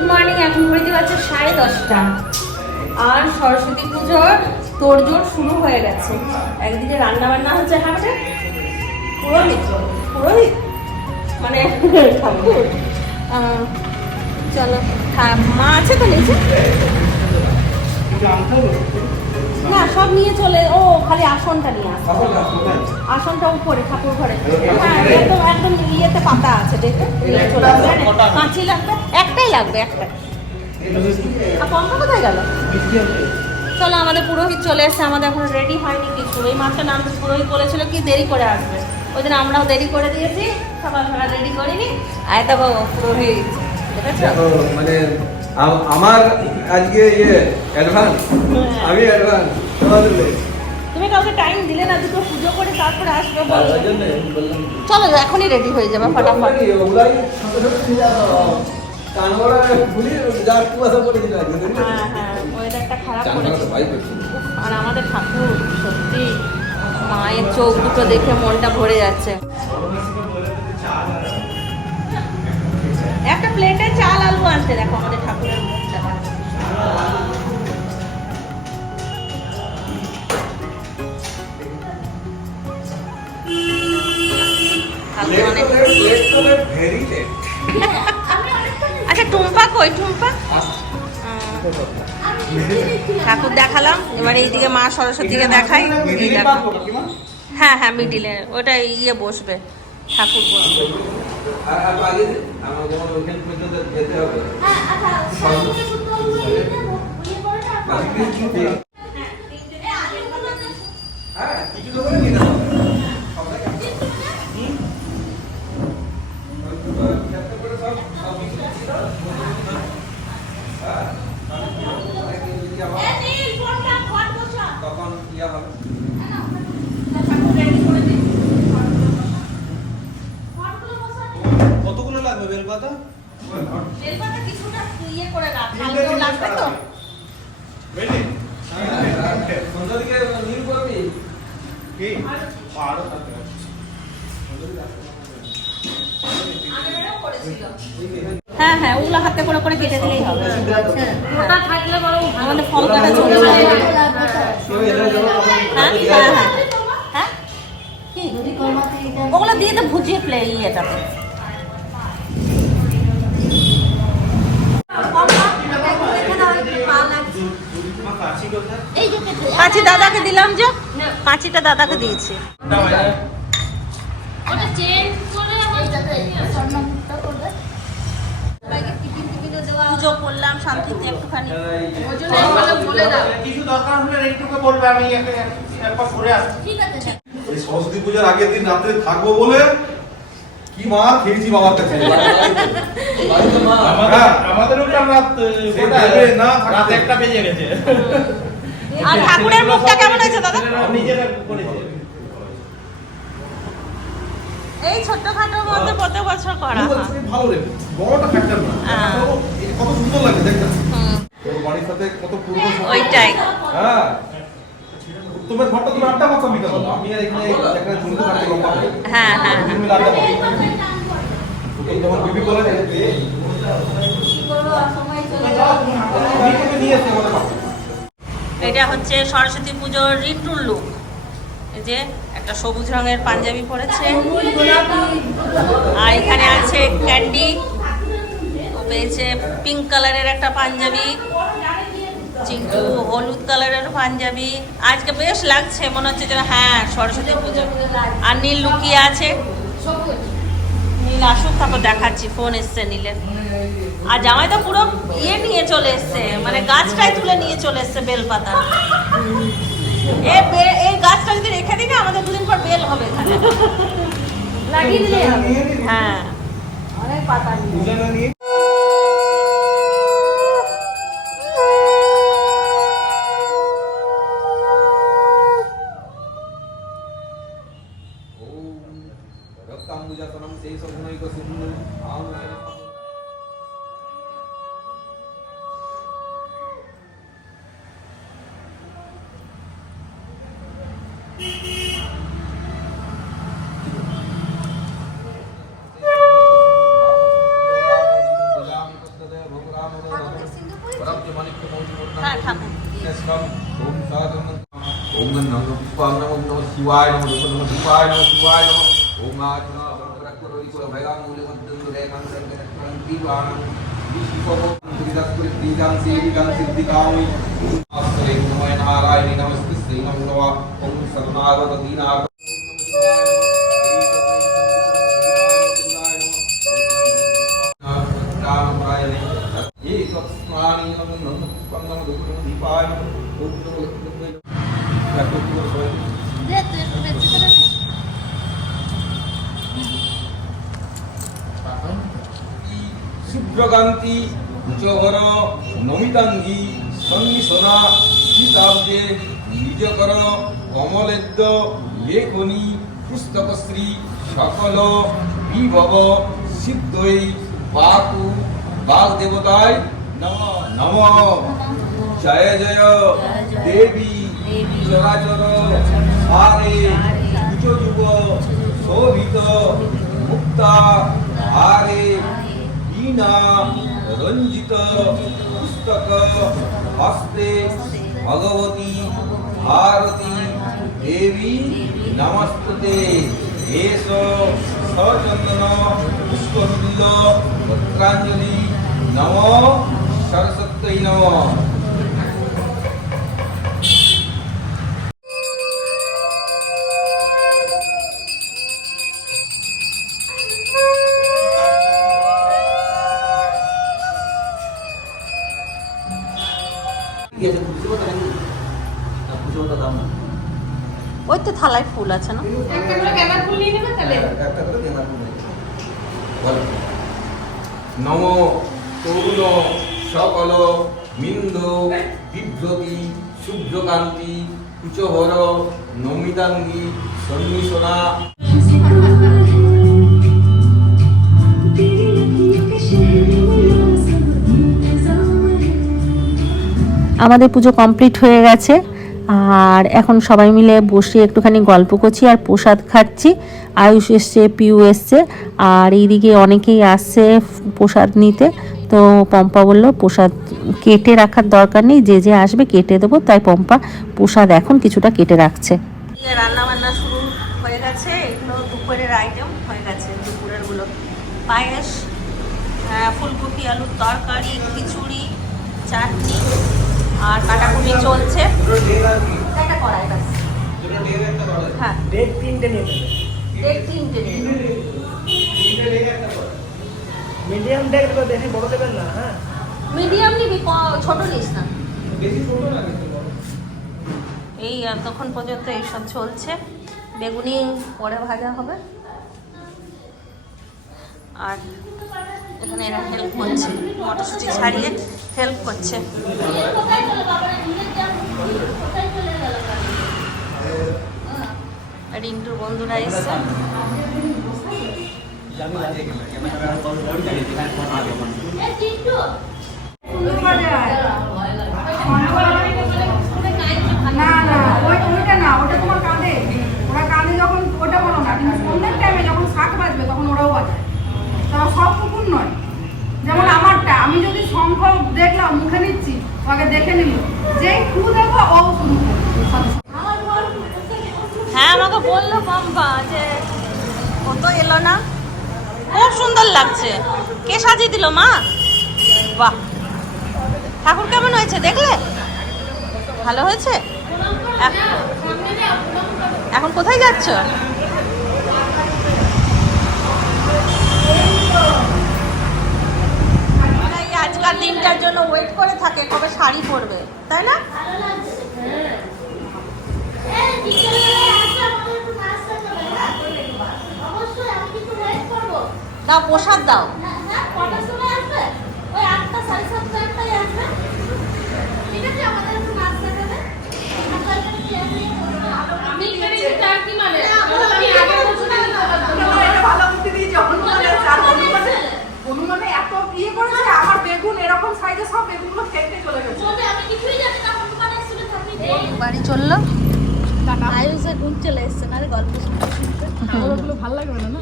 Good morning এখন ঘড়িতে বাজছে সাড়ে দশটা। আর সরস্বতী পুজোর তোড়জোড় শুরু হয়ে গেছে। একদিকে রান্না বান্না হচ্ছে হাঁটে পুরোহিত পুরোহিত? মানে ঠাকুর চলো মা আছে তো নিচে? না সব নিয়ে চলে ও খালি আসনটা নিয়ে আসে। আসনটা উপরে ঠাকুর ঘরে। হ্যাঁ একদম একদম ইয়েতে পাতা আছে দেখে? নিয়ে চলে আসবে কাঁচি লাগবে? একটাই লাগবে একটা আর পম্পা কোথায় গেল? চলো আমাদের পুরোহিত চলে এসেছে আমাদের এখন রেডি হয়নি কিছু। এই মাত্র নাম পুরোহিত বলেছিল কি দেরি করে আসবে। ওই জন্য আমরাও দেরি করে দিয়েছি সকালবেলা রেডি করিনি। আয় দেখো পুরোহিত দেখেছ মানে আমার আজকে ইয়ে অ্যাডভান্স আমি অ্যাডভান্স তোমাদের। তুমি কাউকে টাইম দিলে না দুটো পুজো করে তারপরে আসবে চলো এখনই রেডি হয়ে যাবে ফটাফট? হ্যাঁ হ্যাঁ। আর আমাদের ঠাকুর সত্যি মায়ের চোখ দুটো দেখে মনটা ভরে যাচ্ছে। একটা প্লেটে চাল আলু আনতে। দেখো আমাদের ঠাকুরের মুখটা। আচ্ছা টুম্পা কই? টুম্পা? ঠাকুর দেখালাম। এবার এইদিকে মা সরস্বতীকে দেখাই। হ্যাঁ হ্যাঁ মিডিলে। ওটা ইয়ে বসবে। ঠাকুর বসবে। যেমন ওইখান পর্যন্ত যেতে হবে। বাকি কিছু নেই। হ্যাঁ, কিছু তো করে নিতে হবে। সবাই আসবে। হুম? যাতে করে সব- সব কিছু ছিল। হ্যাঁ, তাহলে যদি আবার তখন ইয়ে হবে কতগুলো লাগবে বেলপাতা বেলপাতা কিছুটা ইয়ে করে রাখ কালকেও লাগবে তো বুঝলি সন্ধ্যা দিকে নীল করবি কি আরও থাকবে হ্যাঁ হ্যাঁ ওগুলো হাতে করে করে কেটে দিলেই হবে ওটা থাকলে বরং আমাদের ফল কাটা চলে যায় হ্যাঁ হ্যাঁ হ্যাঁ হ্যাঁ কি? ওগুলো দিয়ে তো ভুজিয়ে প্লে ইয়েটাতে কাঁচি দাদাকে দিলাম যে কাঁচিটা দাদাকে দিয়েছি। পুজো করলাম শান্তিতে একটুখানি। কিছু দরকার হলে একটুকে বলবে আমি একবার ঘুরে আসছি। ওই সরস্বতী পূজার আগের দিন রাত্রে থাকব বলে কি মা খেয়েছি বাবার কাছে? হ্যাঁ। আমাদের ওটা রাত না রাত একটা বেজে গেছে। আর ঠাকুরের মুখটা কেমন হয়েছে দাদা? নিজেরা করেছে। এই মধ্যে প্রত্যেক বছর করা হয়? ভালো রে বড়টা ফ্যাক্টর না। হ্যাঁ। কত সুন্দর লাগে তোর বাড়ির সাথে কত পুরনো ওইটাই। হ্যাঁ। তোমার ঘরটা তুমি আড্ডা মারতাম বিকাল আমি আর এখানে এখানে ঝুলতে থাকতে লম্বা হ্যাঁ হ্যাঁ। মিলে আড্ডা মারতাম এই যেমন বিবি বলে যে আমি। এটা হচ্ছে সরস্বতী পুজোর রিন্টুর লুক এই যে একটা সবুজ রঙের পাঞ্জাবি পরেছে। আর এখানে আছে ক্যান্ডি ও পেয়েছে পিঙ্ক কালারের একটা পাঞ্জাবি। চিঙ্কু হলুদ কালারের পাঞ্জাবি। আজকে বেশ লাগছে মনে হচ্ছে যেন হ্যাঁ সরস্বতী পুজো। আর নীল লুকিয়ে আছে। নীল আসুক তারপর দেখাচ্ছি ফোন এসছে নীলের। আর জামাই তো পুরো ইয়ে নিয়ে চলে এসছে মানে গাছটাই তুলে নিয়ে চলে এসছে বেলপাতা। এই গাছটা যদি রেখে দিই আমাদের দুদিন পর বেল হবে এখানে। লাগিয়ে দিলে হ্যাঁ। অনেক পাতা ओम सर्वनागत दीनार्थ বিভব সিদ্ধই পাতু বাগদেবতায় নম নম। জয় জয় দেবী চরাচর উচ্চ যুব শোভিত মুক্তা হারে বীণা রঞ্জিত পুস্তক হস্তে ভগবতী ভারতী দেবী নমস্তে এস সচন্দন পুষ্পতুল্য পত্রাঞ্জলি নম সরস্বত্যই নম। ওই তো থালায় ফুল আছে না? আমাদের পুজো কমপ্লিট হয়ে গেছে, আর এখন সবাই মিলে বসে একটুখানি গল্প করছি আর প্রসাদ খাচ্ছি। আয়ুষ এসছে, পিউ এসছে, আর এইদিকে অনেকেই আসছে প্রসাদ নিতে। তো পম্পা বলল প্রসাদ কেটে রাখার দরকার নেই যে যে আসবে কেটে দেবো। তাই পম্পা প্রসাদ এখন কিছুটা কেটে রাখছে। রান্না বান্না শুরু হয়ে গেছে। এগুলো দুপুরের আইটেম হয়ে গেছে দুপুরেরগুলো। পায়েস ফুলকপি আলুর তরকারি খিচুড়ি চাটনি আর কাটাকুটি চলছে। হ্যাঁ। তিনটে নিয়ে তিনটে নিয়ে নেব। মিডিয়াম ডেটগুলো দেখে বড় দেবেন না হ্যাঁ? মিডিয়াম নিবি ছোট নিস না। বেশি ছোট না এই এতক্ষণ পর্যন্ত এইসব চলছে। বেগুনি পরে ভাজা হবে। আর এখানে এরা হেল্প করছে। মটরশুঁটি ছাড়িয়ে হেল্প করছে। আর রিন্টুর বন্ধুরা এসছে। না না ওই ওইটা না ওটা তোমার কাঁধে ওরা কাঁধে যখন ওটা বলো না কিন্তু টাইমে যখন শাক বাজবে তখন ওরাও বাজায় তারা সব কুকুর নয় যেমন আমারটা আমি যদি শঙ্খ দেখলাম মুখে নিচ্ছি ওকে দেখে নিল যেই ফু দেখব ও হ্যাঁ আমাকে বলল পম্পা যে ও তো এলো না। খুব সুন্দর লাগছে। কে সাজিয়ে দিল, মা? বাহ। ঠাকুর কেমন হয়েছে, দেখলে? ভালো হয়েছে? এখ- এখন কোথায় যাচ্ছ? আজকাল দিনটার জন্য ওয়েট করে থাকে, কবে শাড়ি পরবে, তাই না দাও প্রসাদ দাও তোমার এটা ভালো বুদ্ধি দিয়েছে, হনুমানের চাল, হনুমানের- হনুমানে এত ইয়ে করেছে, আমার বেগুন এরকম সাইজের সব বেগুনগুলো ফেটে চলে গেছে। বাড়ি চলল? আয়ুষের ঘুম চলে এসছে না গল্প শুনতে ওগুলো ভালো লাগবে না না?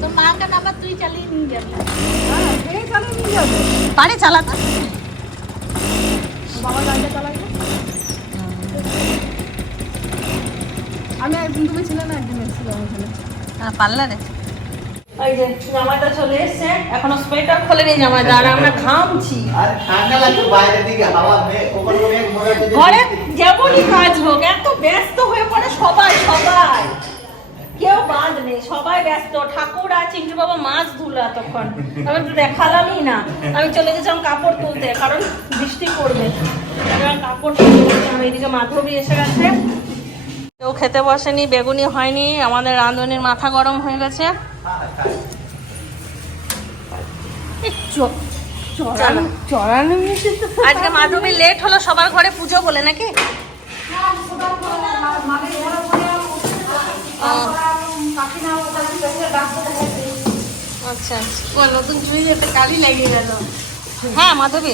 তো মাকে নাম্বার তুই চালিয়ে নিয়ে যাবি। হ্যাঁ, এই চালে নিয়ে যাবে। পারে চালাতে বাবা গাড়িটা চালায় আমি একদিন তুমি ছিলে না একদিন এসেছিলাম ওখানে। হ্যাঁ পার্লারে ওই যে জামাইটা চলে এসছে। এখনও সোয়েটার খোলেনি জামাইটা আর আমরা ঘামছি। আর ঠান্ডা লাগছে দিকে হাওয়া ঘরে যেমনই কাজ হোক, এত ব্যস্ত হয়ে পড়ে সবাই সবাই। কেউ বাদ নেই, সবাই ব্যস্ত। ঠাকুর আর চিন্টু বাবা মাছ ধুলো তখন আমি তো দেখালামই না। আমি চলে গেছিলাম কাপড় তুলতে, কারণ বৃষ্টি পড়বে। কাপড় তুলতে গেছিলাম। এইদিকে মাধবী এসে গেছে। কেউ খেতে বসেনি, বেগুনি হয়নি। আমাদের রাঁধুনির মাথা গরম হয়ে গেছে। এই চ- চলো। চড়ানো আজকে মাধবী লেট হলো সবার ঘরে পুজো বলে নাকি? আচ্ছা নতুন চুড়ি একটা কালি লাগিয়ে গেল। হ্যাঁ মাধবী।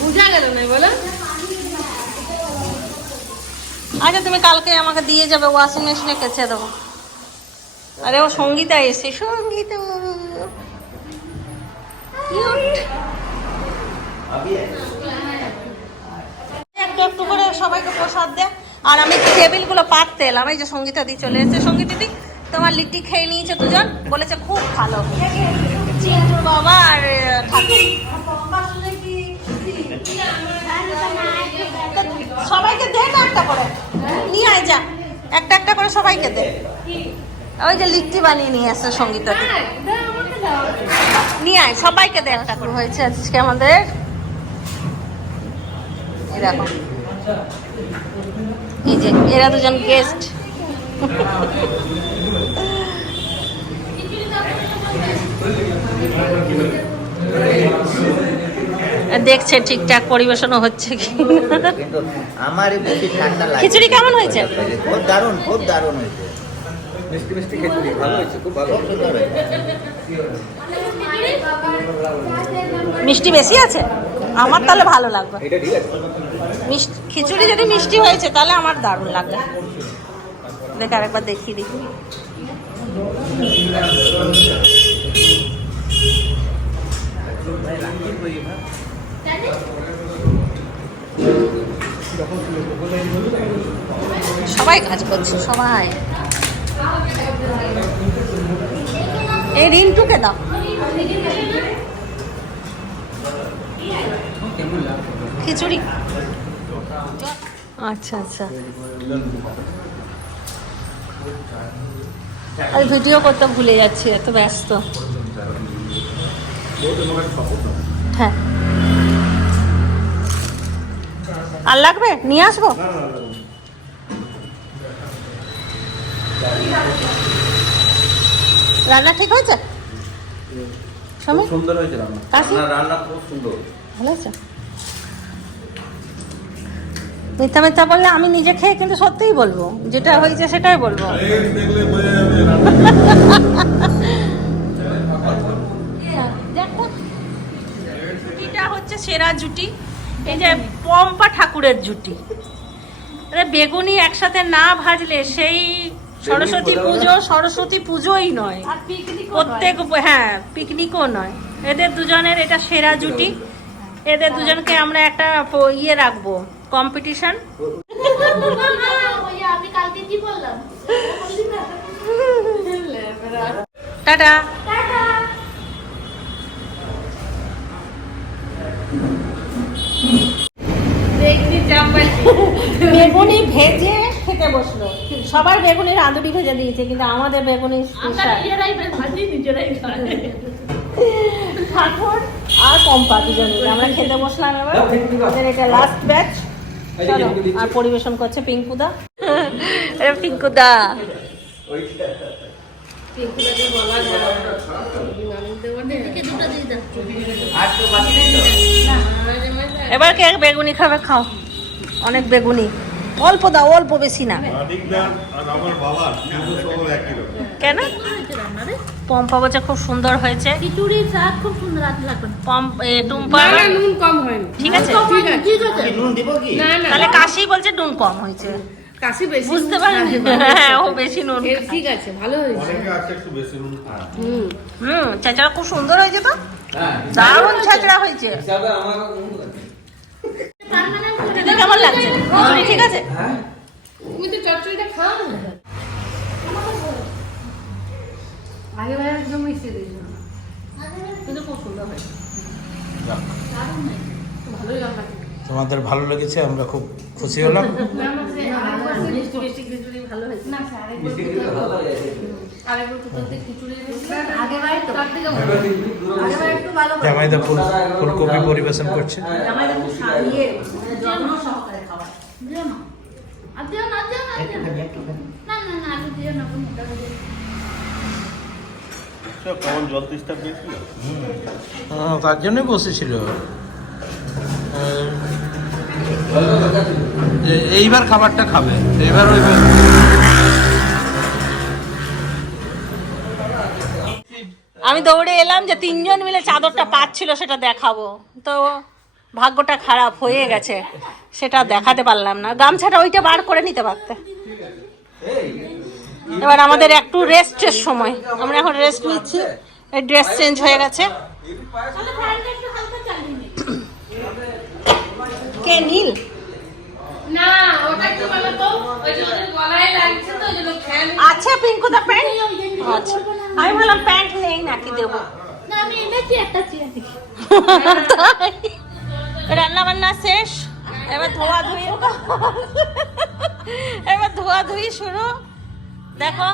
বুঝা গেল না বলো। আচ্ছা তুমি কালকে আমাকে দিয়ে যাবে ওয়াশিং মেশিনে কেচে দেবো। আরে ও সঙ্গীতা এসে সঙ্গীতা একটু একটু করে সবাইকে প্রসাদ দে। আর আমি টেবিলগুলো পাততে এলাম এই যে সঙ্গীতা দি চলে এসেছে। সঙ্গীতা দি তোমার লিট্টি খেয়ে নিয়েছে দুজন বলেছে খুব ভালো চিন্টুর বাবা আর ঠাকুর। সবাইকে দে না একটা করে। নিয়ে আয় যা। একটা একটা করে সবাইকে দে। ওই যে লিট্টি বানিয়ে নিয়ে আসছে সঙ্গীতা নিয়ে আয় সবাইকে দে একটা করে হয়েছে আজকে আমাদের। এই এই যে এরা দুজন গেস্ট দেখছে ঠিকঠাক পরিবেশনও হচ্ছে কি। বেশি ঠান্ডা লাগে খিচুড়ি কেমন হয়েছে? খুব দারুণ খুব দারুণ হয়েছে। মিষ্টি মিষ্টি খিচুড়ি ভালো হয়েছে খুব ভালো মিষ্টি বেশি আছে? আমার তাহলে ভালো লাগবে। মিষ্টি খিচুড়ি যদি মিষ্টি হয়েছে তাহলে আমার দারুণ লাগবে। দেখ আরেকবার দেখিয়ে দেখি সবাই কাজ করছে সবাই। এই রিন্টুকে দাও। খিচুড়ি। আচ্ছা আচ্ছা। আর ভিডিও করতে ভুলে যাচ্ছি, এত ব্যস্ত। হ্যাঁ। আর লাগবে? নিয়ে আসব? রান্না ঠিক হয়েছে? সুন্দর হয়েছে রান্না। রান্না- রান্না খুব সুন্দর। ভালো আছে মিথ্যা মিথ্যা বললে আমি নিজে খেয়ে কিন্তু সত্যিই বলব। যেটা হয়েছে সেটাই বলব। জুটিটা হচ্ছে সেরা জুটি। এই যে পম্পা ঠাকুরের জুটি। আরে বেগুনি একসাথে না ভাজলে সেই সরস্বতী পুজো সরস্বতী পুজোই নয়। প্রত্যেক হ্যাঁ পিকনিকও নয়। এদের দুজনের এটা সেরা জুটি। এদের দুজনকে আমরা একটা ইয়ে রাখব কম্পিটিশন আমি কালকে কি বললাম? টাটা। বেগুনি ভেজে খেতে বসল। সবার বেগুনি রাঁধুনি ভেজে দিয়েছে কিন্তু আমাদের বেগুনি ঠাকুর আর পম্পা দুজন আমরা খেতে বসলাম এবার। এটা লাস্ট ব্যাচ চলো আর পরিবেশন করছে পিঙ্কুদা এটা পিঙ্কুদা এবার কে বেগুনি খাবে খাও। অনেক বেগুনি। অল্প দাও অল্প বেশি না। কেন? পম্পা বলছে খুব সুন্দর হয়েছে। স্বাদ খুব সুন্দর টুম্পা নুন কম হয়নি ঠিক আছে? ঠিক আছে। কি নুন দিব কি? না না। তাহলে কাশি বলছে নুন কম হয়েছে। কাশি বেশি বুঝতে পারেন? হ্যাঁ ও বেশি নুন ঠিক আছে ভালো হয়েছে। হুম। হুম চাচারা খুব সুন্দর হয়েছে তো? হ্যাঁ। দারুণ ছেঁচড়া হয়েছে। আমার আছে। কেমন লাগছে খিচুড়ি ঠিক আছে? হ্যাঁ। তুমি তো চচ্চড়িটা খাও না। আগে ভাই একদম মিশিয়ে দিয়েছিল কিন্তু খুব সুন্দর হয়েছে। ভালোই লাগল তোমাদের ভালো লেগেছে আমরা খুব খুশি হলাম। জামাইদা ফুল ফুলকপি পরিবেশন করছে। যত্ন সহকারে খাওয়া দিও না। আর দিও না দিও না দিও না। না না না আলু দিও না কোনো মোটা হয়ে কেমন জল তেষ্টা পেয়েছিল? হ্যাঁ, তার জন্যই বসেছিল। এইবার খাবারটা খাবে। এইবার ওই আমি দৌড়ে এলাম যে তিনজন মিলে চাদরটা পাচ্ছিল সেটা দেখাবো। তো ভাগ্যটা খারাপ হয়ে গেছে সেটা দেখাতে পারলাম না। গামছাটা ওইটা বার করে নিতে পারতে। এবার আমাদের একটু রেস্টের সময়। আমরা এখন রেস্ট নিচ্ছি। ড্রেস চেঞ্জ হয়ে গেছে। কে নীল? আছে পিঙ্কু দা প্যান্ট? আচ্ছা। আমি ভাবলাম প্যান্ট নেই নাকি দেবো। না আমি এনেছি একটা চেয়ার থেকে রান্না বান্না শেষ। এবার ধোয়া ধুই। এবার ধোয়া ধুই শুরু। দেখো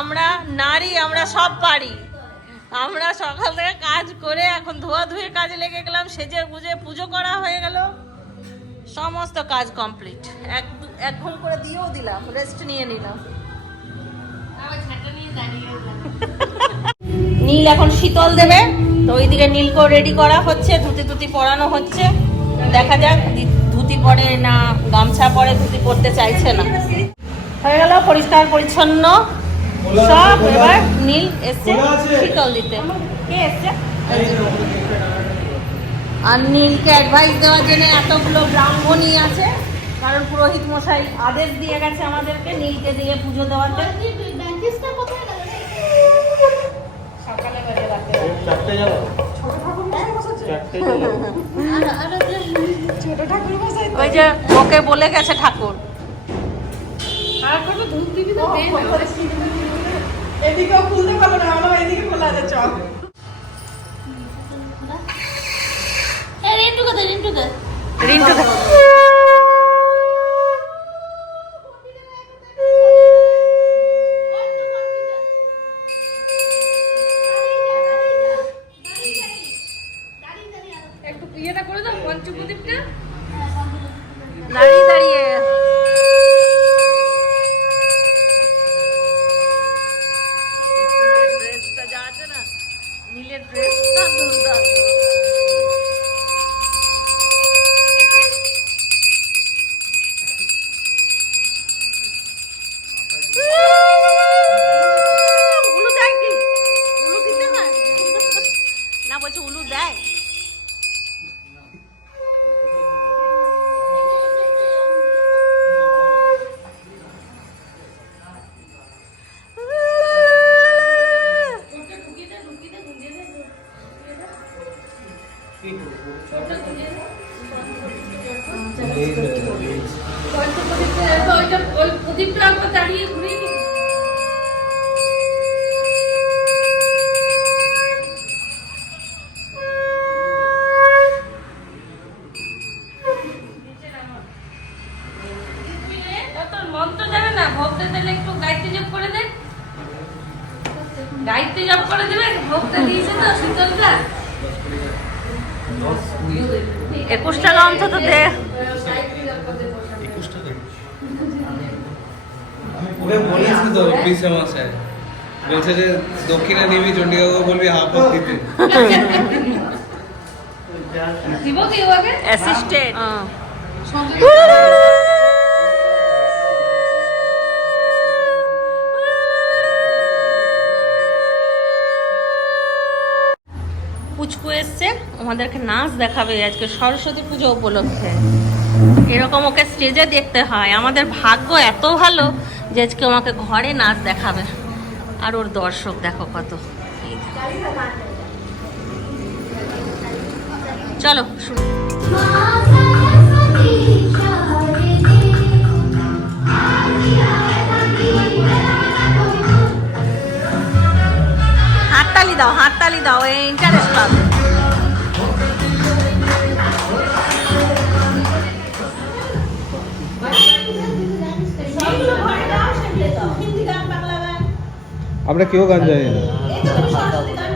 আমরা নারী আমরা সব পারি। আমরা সকাল থেকে কাজ করে এখন ধোয়া ধুয়ে কাজে লেগে গেলাম সেজে গুজে পুজো করা হয়ে গেল। সমস্ত কাজ কমপ্লিট। এক এক ঘুম করে দিয়েও দিলাম রেস্ট নিয়ে নিলাম। নীল এখন শীতল দেবে। তো ওইদিকে নীলকেও রেডি করা হচ্ছে, ধুতি ধুতি পরানো হচ্ছে। দেখা যাক ধুতি পরে না গামছা পরে ধুতি পরতে চাইছে না। হয়ে গেল, পরিষ্কার, পরিচ্ছন্ন। সব এবার নীল এসছে শীতল দিতে। কে এসছে? আর নীলকে অ্যাডভাইস দেওয়ার জন্য এতগুলো ব্রাহ্মণী আছে। কারণ পুরোহিত মশাই আদেশ দিয়ে গেছে আমাদেরকে নীলকে দিয়ে পুজো দেওয়াতে ব্যান্ডেজটা কোথায় গেল সকালে বেজে রাখতে চারটে গেল চারটে গেল আর আর ওদের ওই যে ওকে বলে গেছে ঠাকুর। আর কোনো ধূপ দিবি তো দে না। এ রিন্টু কোথায় রিন্টু কোথায় রিন্টু ওই দিতে। দিব কি ওকে? অ্যাসিস্ট্যান্ট পুচকু এসছে আমাদেরকে নাচ দেখাবে আজকে সরস্বতী পুজো উপলক্ষে। এরকম ওকে স্টেজে দেখতে হয়। আমাদের ভাগ্য এত ভালো যে আজকে আমাকে ঘরে নাচ দেখাবে। আর ওর দর্শক দেখো কত। চলো শুরু। হাততালি দাও হাততালি দাও এই ইন্টারেস্ট পাবে। আমরা কেউ গান জানি না Terima kasih.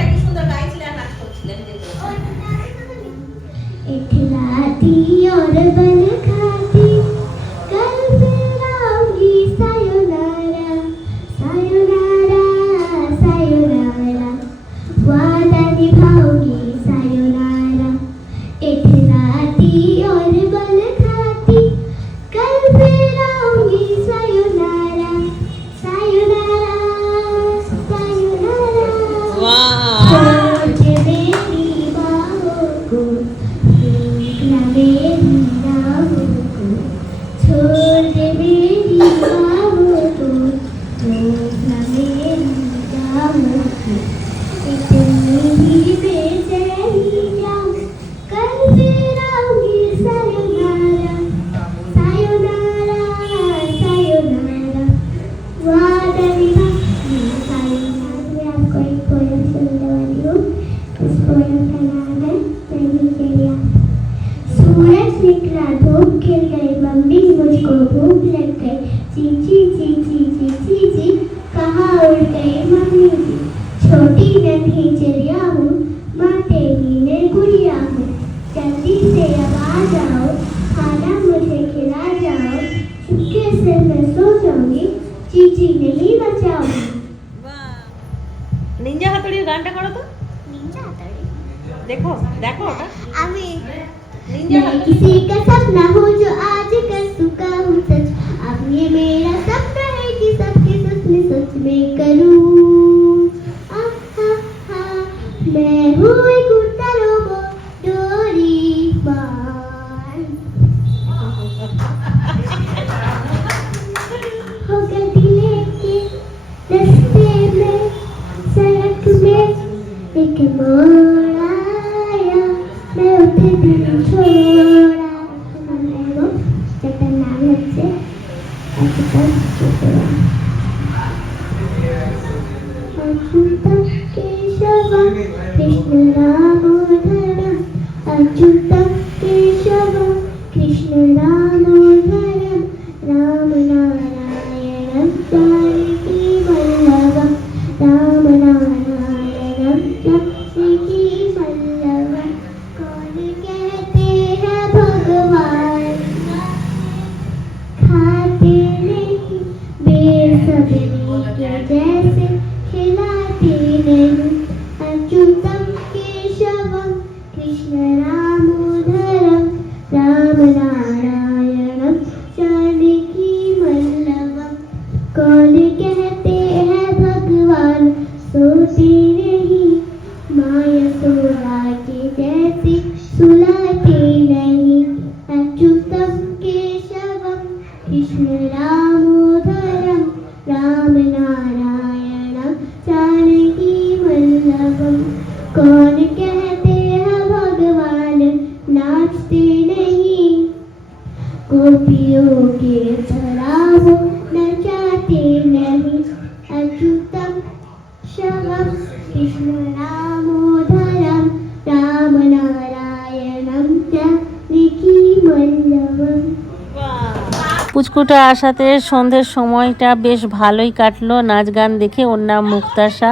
পুচকুটা আসাতে সন্ধ্যের সময়টা বেশ ভালোই কাটলো। নাচ গান দেখে ওর নাম মুক্তাশা।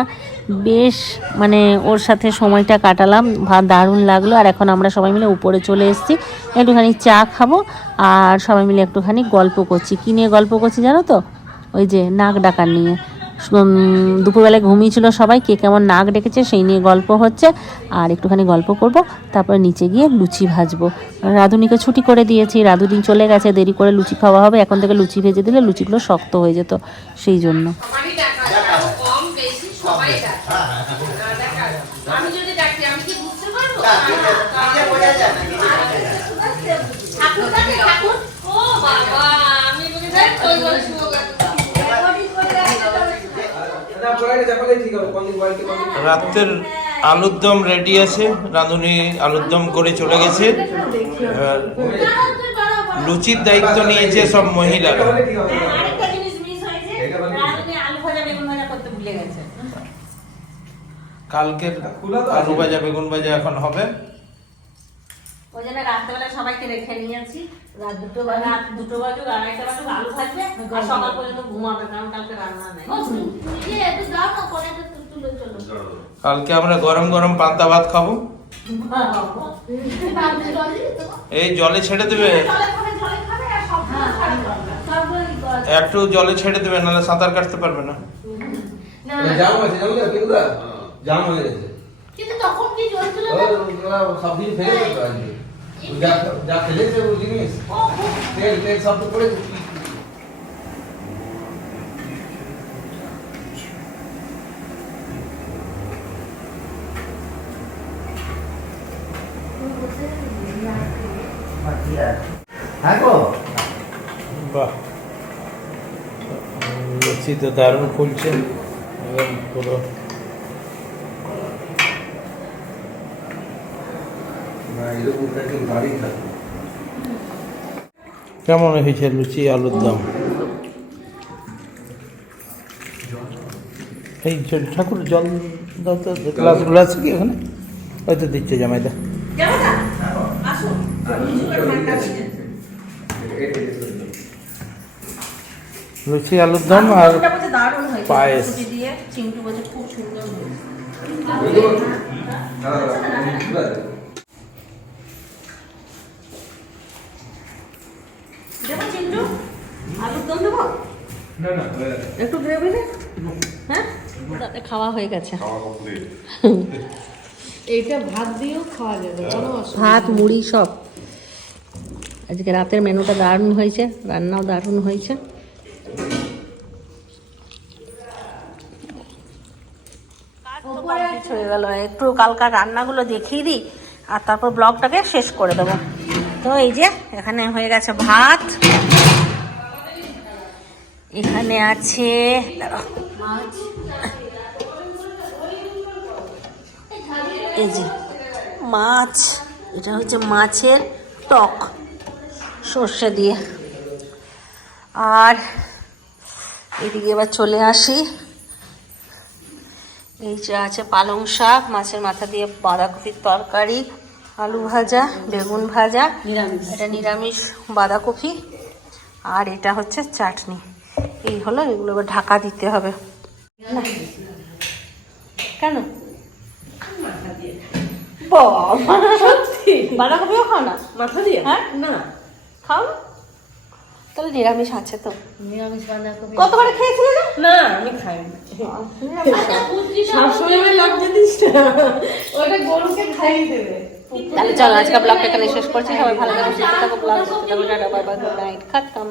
বেশ মানে ওর সাথে সময়টা কাটালাম দারুণ লাগল। আর এখন আমরা সবাই মিলে উপরে চলে এসেছি। একটুখানি চা খাব আর সবাই মিলে একটুখানি গল্প করছি। কী নিয়ে গল্প করছি জানো তো? ওই যে নাক ডাকার নিয়ে। দুপুরবেলায় ঘুমিয়েছিল সবাই কে কেমন নাক ডেকেছে সেই নিয়ে গল্প হচ্ছে আর একটুখানি গল্প করব তারপর নিচে গিয়ে লুচি ভাজবো রাধুনিকে ছুটি করে দিয়েছি রাধুনি চলে গেছে দেরি করে লুচি খাওয়া হবে এখন থেকে লুচি ভেজে দিলে লুচিগুলো শক্ত হয়ে যেত সেই জন্য আমি যদি আমি কি বুঝতে পারব রাতের আলুর দম রেডি আছে। রাঁধুনি আলুর দম করে চলে গেছে। লুচির দায়িত্ব নিয়েছে সব মহিলারা। কালকের আলু ভাজা বেগুন ভাজা এখন হবে। ওই জন্য রাত্রেবেলা সবাইকে রেখে নিয়েছি রাত দুটো দুটো বাজুক আড়াইটা বাজুক আলু সকাল পর্যন্ত ঘুমাবে কারণ কালকে রান্না নেই। কালকে আমরা গরম গরম পান্তা ভাত খাব। এই জলে ছেড়ে দেবে। একটু জলে ছেড়ে দেবে নাহলে সাঁতার কাটতে পারবে না। জাম জাম হয়ে। গেছে। কিন্তু তখন কি জল তুলে ওরা ওরা সব কিছু ফেলে দিত আজকে। ও যা যা ফেলেছে ওই জিনিস তেল তেল সব তো পড়ে হ্যাঁ গো বাহ লুচি তো দারুণ ফুলছে একদম পুরো কেমন হয়েছে লুচি আলুর দম? এই ঠাকুর জল গ্লাসগুলো আছে কি ওখানে? হয়তো দিচ্ছে জামাইদা। আসো। লুচি আলুর দম আর পায়েস। সুজি দিয়ে চিংটু বলছে খুব সুন্দর হয়েছে। দেবো চিংটু আলুর দম দেবো? না না একটু গ্রেভি হ্যাঁ খাওয়া হয়ে গেছে। এইটা ভাত দিয়েও খাওয়া যাবে ভাত মুড়ি সব। আজকে রাতের মেনুটা দারুণ হয়েছে রান্নাও দারুণ হয়েছে। হয়ে গেল। একটু কালকার রান্নাগুলো দেখিয়ে দিই আর তারপর ব্লগটাকে শেষ করে দেবো। তো এই যে, এখানে হয়ে গেছে ভাত। এখানে আছে দাঁড়াও। এই যে মাছ, এটা হচ্ছে মাছের টক সর্ষে দিয়ে। আর এদিকে এবার চলে আসি। এই যে আছে পালং শাক মাছের মাথা দিয়ে বাঁধাকপির তরকারি আলু ভাজা বেগুন ভাজা নিরামিষ। এটা নিরামিষ বাঁধাকপি আর এটা হচ্ছে চাটনি। এই হলো এগুলো এবার ঢাকা দিতে হবে। কেন? বাঁধাকপিও খাও না? মাথা দিয়ে? হ্যাঁ? না। খাও না? তাহলে নিরামিষ আছে তো। নিরামিষ বাঁধাকপি। কতবারে খেয়েছিলে না আমি খাই না আমি লজ্জা তাহলে চল আজকে ব্লগটা এখানে শেষ করছি। সবাই ভালো থাকো সুস্থ থাকো ব্লগ সুস্থ থাকো tata bye bye good night খাতাম।